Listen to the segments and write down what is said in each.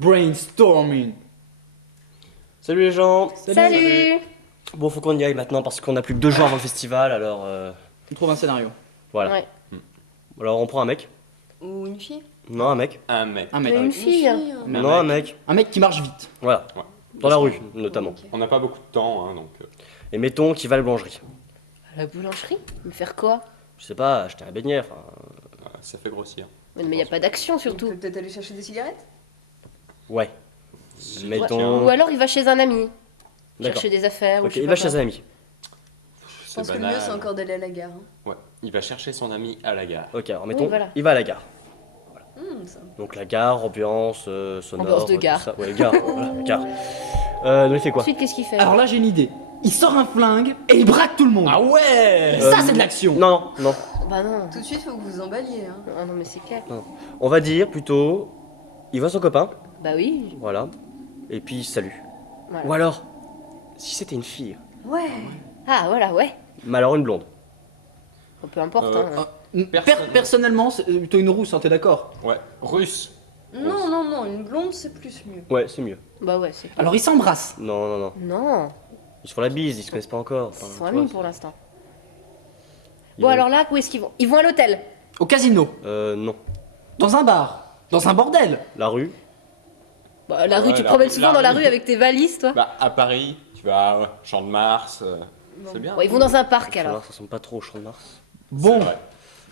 Brainstorming. Salut les gens. Salut. Bon, faut qu'on y aille maintenant parce qu'on a plus que 2 jours avant le festival, alors On trouve un scénario. voilà. Ouais. Alors on prend un mec. Ou une fille. Non, un mec. Un mec. Un mec. Une fille. Mais Non, un mec. Un mec qui marche vite. Voilà. Ouais. Dans la rue, notamment. Ok. On n'a pas beaucoup de temps, hein, donc. Et mettons qu'il va à la boulangerie. À la boulangerie. Mais faire quoi? Je sais pas, acheter un beignet, enfin. Ça fait grossir. Mais il n'y a pas d'action On surtout. peut peut-être aller chercher des cigarettes? Ouais. Si, Mettons. Ou alors il va chez un ami. D'accord. Chercher des affaires. ou Ok, je sais il pas va quoi. chez un ami. Je pense que le mieux c'est encore d'aller à la gare. Hein. Ouais. Il va chercher son ami à la gare. Ok, alors mettons, voilà. il va à la gare. Ça. Donc la gare, ambiance, sonore. Ambiance de tout gare. ça. Ouais, gare, voilà, gare. Donc il fait quoi? Ensuite, qu'est-ce qu'il fait? Alors là, j'ai une idée. Il sort un flingue et il braque tout le monde. ouais Ça, c'est de l'action. Non, non, non. Bah non. Tout de suite, faut que vous vous emballiez. Hein. Ah non, mais c'est clair. On va dire plutôt. Il voit son copain, Bah oui. voilà. Et puis il salue. Voilà. Ou alors, si c'était une fille, Ouais. Ah voilà, ouais. mais alors une blonde. Bon, peu importe. Euh, hein. Personnellement, c'est plutôt une rousse, hein, t'es d'accord? Ouais. Russe. Non, non, non, une blonde c'est plus mieux. Ouais, c'est mieux. Bah ouais, c'est clair. Alors ils s'embrassent. Non, non, non. Non. Ils se font la bise, ils se connaissent pas encore. Ils Enfin, sont tu amis vois, pour l'instant. ils Bon vont- alors là, où est-ce qu'ils vont? Ils vont à l'hôtel. Au casino. Non. Dans un bar. Dans un bordel. La rue. Bah, la rue, Ouais, tu te la- promènes souvent la dans la rue. rue avec tes valises, toi. Bah, à Paris, tu vas à Champ de Mars. C'est bien. Bon, ils vont dans un parc Ça alors. va, ça ressemble pas trop au Champ de Mars. Bon. C'est vrai.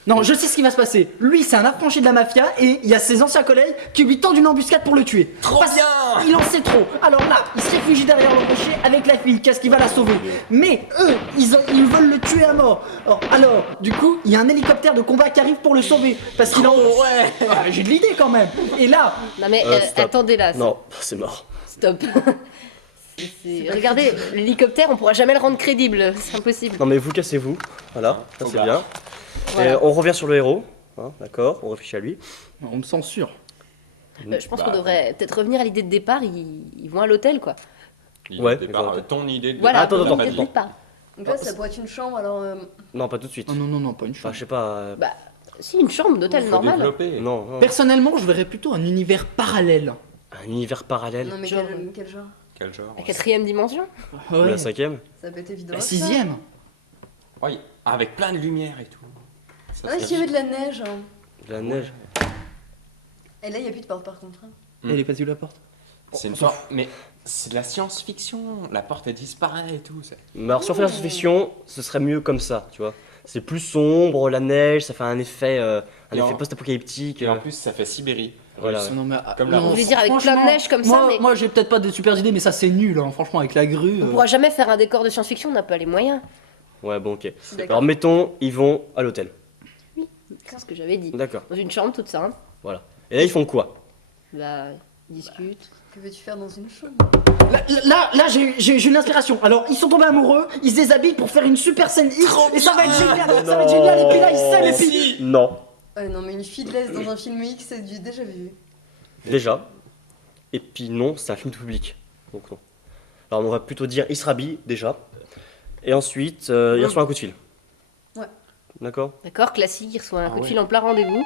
Non, je sais ce qui va se passer. Lui, c'est un affranchi de la mafia et il y a ses anciens collègues qui lui tendent une embuscade pour le tuer. Trop bien. Il en sait trop. Alors là, il se réfugie derrière le rocher avec la fille. Qu'est-ce qui va la sauver? Mais eux, ils veulent le tuer à mort. Alors, du coup, il y a un hélicoptère de combat qui arrive pour le sauver. Parce qu'il en. Ouais. J'ai de l'idée quand même. Et là, Non mais Stop. attendez là. Non, c'est mort. Stop. Regardez, l'hélicoptère, on pourra jamais le rendre crédible. C'est impossible. Non mais vous cassez-vous. Voilà, ça Au c'est bar. bien. Voilà. Et on revient sur le héros. Hein, d'accord, on réfléchit à lui. on me censure. Je pense qu'on devrait peut-être revenir à l'idée de départ. Ils vont à l'hôtel, quoi. L'idée Ouais, de départ, exact. ton idée de Voilà, Attends, attends, l'idée de attends. départ. Donc là, ça pourrait être une chambre, alors. Non, pas tout de suite. Non, non, non, non, pas une Enfin, chose. je sais pas. Bah, si, une chambre d'hôtel faut normale. développer. Non, non. Personnellement, je verrais plutôt un univers parallèle. Un univers parallèle. Non, mais Genre- quel genre? Quel genre La 4ème dimension. Ou la 5ème. Ça peut être évident. La 6ème. Oui, avec plein de lumière et tout. Ça, Ah, c'est- s'il y avait de la neige. Hein. La neige. Et là, il n'y a plus de porte par contre. Hein. Elle est pas sur la porte. C'est une porte. Mais c'est de la science-fiction. La porte elle disparaît et tout. Mais alors, si on fait la science-fiction, ce serait mieux comme ça, tu vois. C'est plus sombre, la neige, ça fait un effet Et en- post-apocalyptique. Et en plus, ça fait Sibérie. Voilà. Russe. Non, mais, Comme la non, Vous voulez dire avec plein de franchement, neige comme ça, moi, mais- Moi, j'ai peut-être pas de super idées, mais ça, c'est nul, hein, franchement, avec la grue. On pourra jamais faire un décor de science-fiction, on n'a pas les moyens. Ouais, bon, ok. D'accord. Alors, mettons, ils vont à l'hôtel. C'est ce que j'avais dit. D'accord. Dans une chambre toute simple. Voilà. Et là, ils font quoi? Bah, ils discutent. Que veux-tu faire dans une chambre? Là, j'ai une inspiration. Alors, ils sont tombés amoureux, ils se déshabillent pour faire une super scène X, et ça va être génial, ça va être génial, et puis là, ils s'aiment, et puis... Non. Ouais, non, mais une fille de l'Est dans un film X, c'est déjà vu. Déjà. Et puis non, c'est un film tout public. Donc non. Alors on va plutôt dire il se rhabille déjà. Et ensuite, il reçoit un coup de fil. Ouais. D'accord. D'accord, classique, il reçoit un coup de ouais. fil en plein rendez-vous.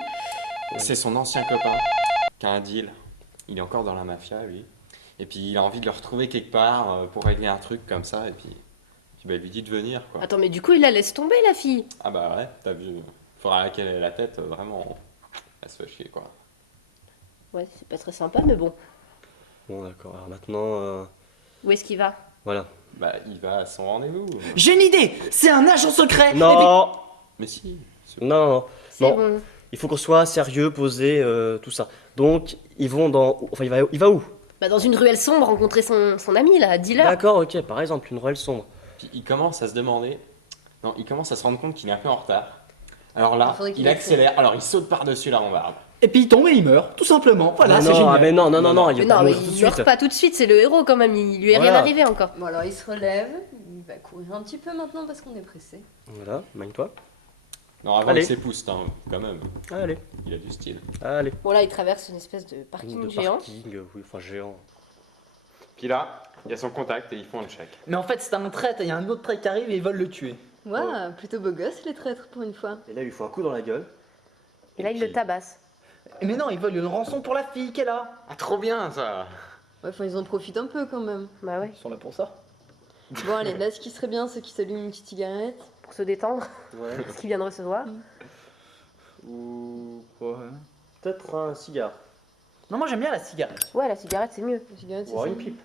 C'est son ancien copain qui a un deal. Il est encore dans la mafia, lui. Et puis il a envie de le retrouver quelque part pour régler un truc comme ça. Et puis bah, il lui dit de venir, quoi. Attends, mais du coup, il la laisse tomber, la fille. Ah bah ouais, t'as vu. Faudra qu'elle ait la tête, vraiment. Elle se fait chier, quoi. Ouais, c'est pas très sympa, mais bon. Bon d'accord. Alors maintenant, Où est-ce qu'il va? voilà. Bah il va à son rendez-vous. J'ai une idée, c'est un agent secret. Non. Mais si. Non, non, non. C'est Non. bon. Il faut qu'on soit sérieux, posé, tout ça. Donc ils vont dans. Enfin il va où? Bah, dans une ruelle sombre, rencontrer son ami, là, dealer. D'accord, ok. Par exemple une ruelle sombre. Puis il commence à se demander. Non, il commence à se rendre compte qu'il est un peu en retard. Alors là, Il faudrait qu'il il accélère, alors il saute par-dessus la rambarde. Et puis il tombe et il meurt, tout simplement. Voilà, Mais c'est non, génial. ah, mais non, non, non, non. Il Mais va pas non, mais mourir tout de il meurt suite. pas tout de suite, c'est le héros quand même, il lui est rien Voilà. arrivé encore. Bon, alors il se relève, il va courir un petit peu maintenant parce qu'on est pressé. Voilà. Magne-toi. Non, avant Allez. il s'épouse, hein, quand même. Allez. Il a du style. Allez. Bon, là, il traverse une espèce de parking De géant. parking, oui, enfin géant. Puis là, il y a son contact et ils font un check. Mais en fait, c'est un traître, il y a un autre traître qui arrive et ils veulent le tuer. Waouh, plutôt beau gosse les traîtres pour une fois. Et là, il lui faut un coup dans la gueule. Et là, il le tabasse. Mais non, ils veulent une rançon pour la fille qu'elle a. Ah, trop bien ça. Ouais, enfin, ils en profitent un peu quand même. Bah ouais, Ils sont là pour ça. Bon, allez, là, ce qui serait bien, c'est qu'ils s'allument une petite cigarette. pour se détendre, Ouais. ce qu'il vient de recevoir. Ou Ouais. peut-être un cigare. Non, moi j'aime bien la cigarette. Ouais, la cigarette c'est mieux. La cigarette, c'est Ou alors ça. une pipe.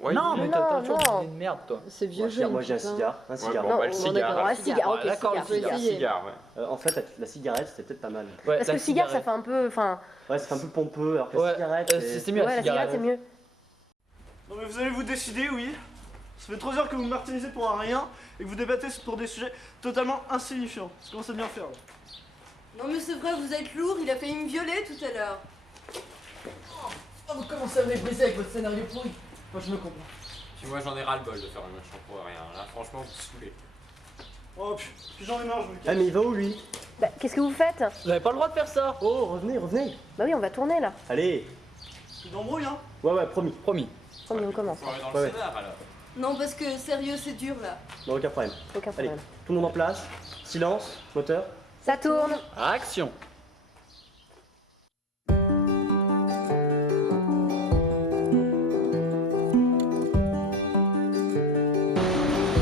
Ouais, non, mais t'as non, toujours non. une merde, toi. C'est vieux Moi, jeu. moi j'ai un une pipe, hein. cigare. Un cigare. bon, bah, le bon, cigare. d'accord. Ouais, cigare, ok, D'accord, le cigare. cigare. Cigare, ouais. En fait, la cigarette, c'était peut-être pas mal. Ouais, Parce que la cigare, ça cigarette. fait un peu. Enfin, Ouais, ça fait un peu pompeux, alors que la Ouais, cigarette, c'est mieux ouais, la la cigarette cigarette. c'est mieux. Non mais vous allez vous décider, oui. Ça fait 3 heures que vous me martyrisez pour un rien et que vous débattez pour des sujets totalement insignifiants. Ça commence à bien faire là. Non, mais c'est vrai, vous êtes lourd, il a failli me violer tout à l'heure. Oh, vous commencez à me briser avec votre scénario pourri. Moi je me comprends. Puis moi j'en ai ras le bol de faire un machin pour rien. Là franchement vous saoulez. Oh puis j'en ai marre, je me Ah, casse. mais il va où lui? Bah, qu'est-ce que vous faites? Vous avez pas le droit de faire ça. Oh, revenez, revenez. Bah oui, on va tourner là. Allez. Tu t'embrouilles hein. Ouais, promis. Promis. Premier, on commence. Faut aller dans Ouais, le scénar alors. Non, parce que sérieux, c'est dur là. Non, aucun problème. Aucun Allez, problème. tout le monde en place. Silence, moteur. Ça tourne. Action.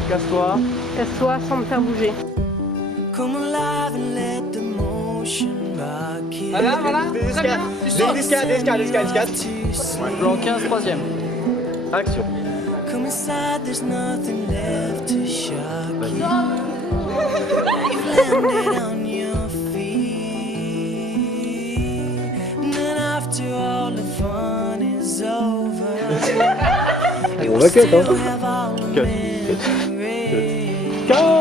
Casse-toi. Casse-toi sans me faire bouger. Voilà, voilà. Très bien. Tu sautes. Descade. Plan 15, troisième. Action. Come inside, there's nothing left to shock you. You've landed on your feet. And then after all the fun is over, On va cut, still hein. have all the Cut. memories. Cut.